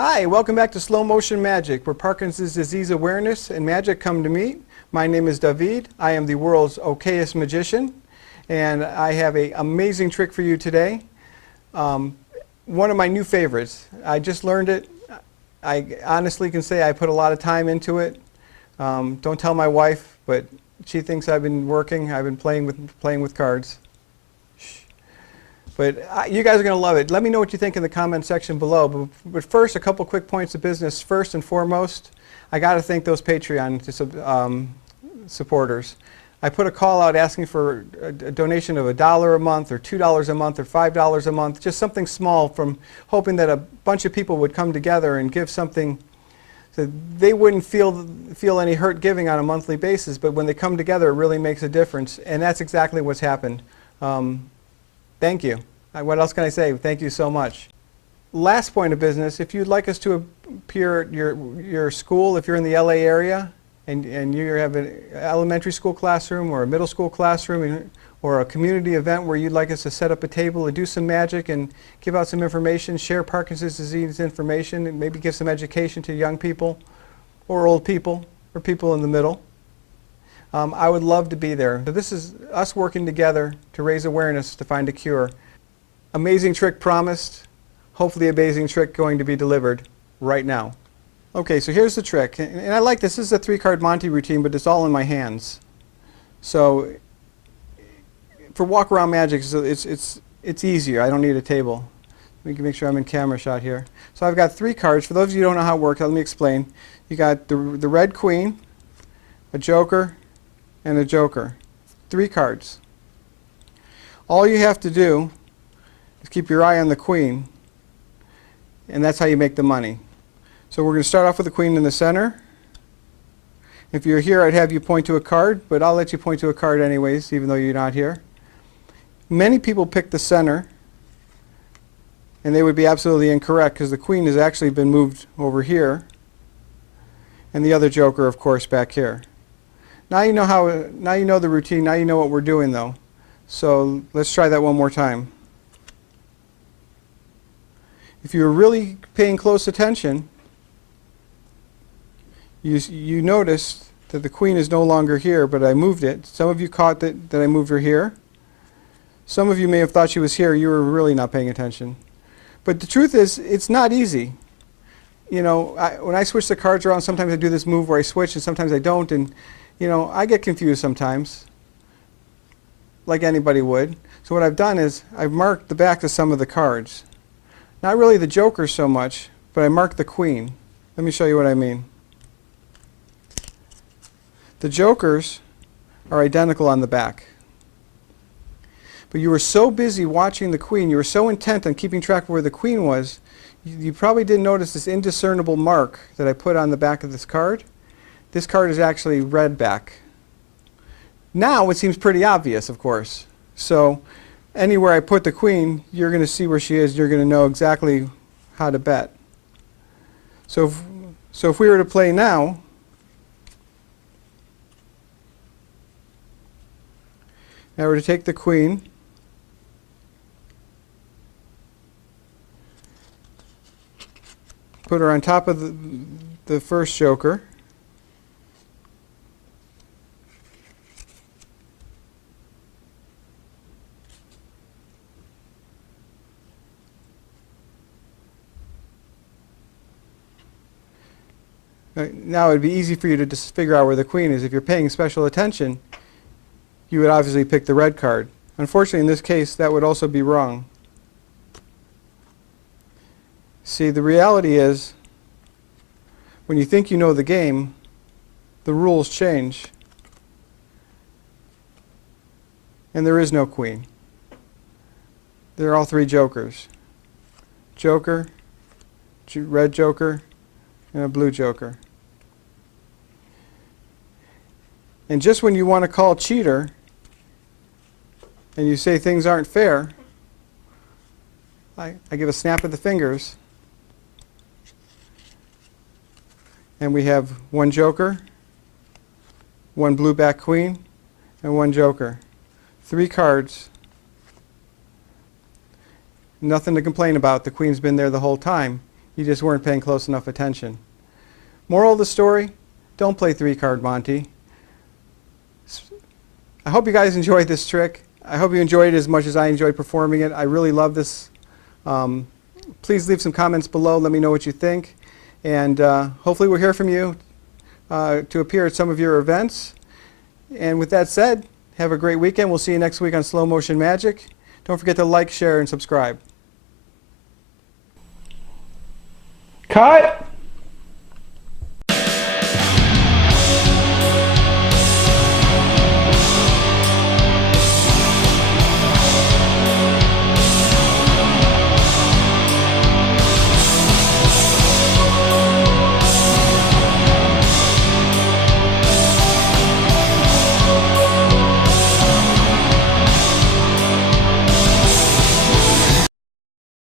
Hi, welcome back to Slow Motion Magic, where Parkinson's disease awareness and magic come to meet. My name is David. I am the world's okayest magician, and I have an amazing trick for you today. One of my new favorites. I just learned it. I honestly can say I put a lot of time into it. Don't tell my wife, but she thinks I've been working. I've been playing with cards. But you guys are going to love it. Let me know what you think in the comment section below. But first, a couple quick points of business. First and foremost, I got to thank those Patreon supporters. I put a call out asking for a donation of $1 a month or $2 a month or $5 a month, just something small, from hoping that a bunch of people would come together and give something so they wouldn't feel any hurt giving on a monthly basis, but when they come together it really makes a difference, and that's exactly what's happened. Thank you. What else can I say? Thank you so much. Last point of business, if you'd like us to appear at your school, if you're in the LA area and you have an elementary school classroom or a middle school classroom or a community event where you'd like us to set up a table and do some magic and give out some information, share Parkinson's disease information, and maybe give some education to young people or old people or people in the middle, I would love to be there. So this is us working together to raise awareness to find a cure. Amazing trick promised. Hopefully amazing trick going to be delivered right now. Okay, so here's the trick. And I like this. This is a 3-card Monte routine, but it's all in my hands. So for walk around magic, it's easier. I don't need a table. Let me make sure I'm in camera shot here. So I've got 3 cards. For those of you who don't know how it works, let me explain. You got the red queen, a joker, and a joker. 3 cards. All you have to do is keep your eye on the queen, and that's how you make the money. So we're going to start off with the queen in the center. If you're here, I'd have you point to a card, but I'll let you point to a card anyways, even though you're not here. Many people pick the center, and they would be absolutely incorrect because the queen has actually been moved over here, and the other joker, of course, back here. Now you know now you know the routine, now you know what we're doing though. So let's try that one more time. If you're really paying close attention, you notice that the queen is no longer here, but I moved it. Some of you caught that I moved her here. Some of you may have thought she was here. You were really not paying attention. But the truth is, it's not easy. You know, when I switch the cards around, sometimes I do this move where I switch and sometimes I don't, and you know, I get confused sometimes, like anybody would. So what I've done is I've marked the backs of some of the cards. Not really the jokers so much, but I marked the queen. Let me show you what I mean. The jokers are identical on the back. But you were so busy watching the queen, you were so intent on keeping track of where the queen was, you probably didn't notice this indiscernible mark that I put on the back of this card. This card is actually red back. Now it seems pretty obvious, of course. So anywhere I put the queen, you're going to see where she is. You're going to know exactly how to bet. So if we were to play now, I were to take the queen, put her on top of the first joker, now it would be easy for you to just figure out where the queen is. If you're paying special attention, you would obviously pick the red card. Unfortunately, in this case, that would also be wrong. See, the reality is, when you think you know the game, the rules change. And there is no queen. They're all 3 jokers. Joker, red joker, and a blue joker. And just when you want to call cheater and you say things aren't fair, I give a snap of the fingers and we have 1 joker, 1 blue back queen, and 1 joker. 3 cards. Nothing to complain about. The queen's been there the whole time. You just weren't paying close enough attention. Moral of the story, don't play 3-card Monte. I hope you guys enjoyed this trick. I hope you enjoyed it as much as I enjoyed performing it. I really love this. Please leave some comments below. Let me know what you think. And hopefully we'll hear from you to appear at some of your events. And with that said, have a great weekend. We'll see you next week on Slow Motion Magic. Don't forget to like, share, and subscribe. Cut!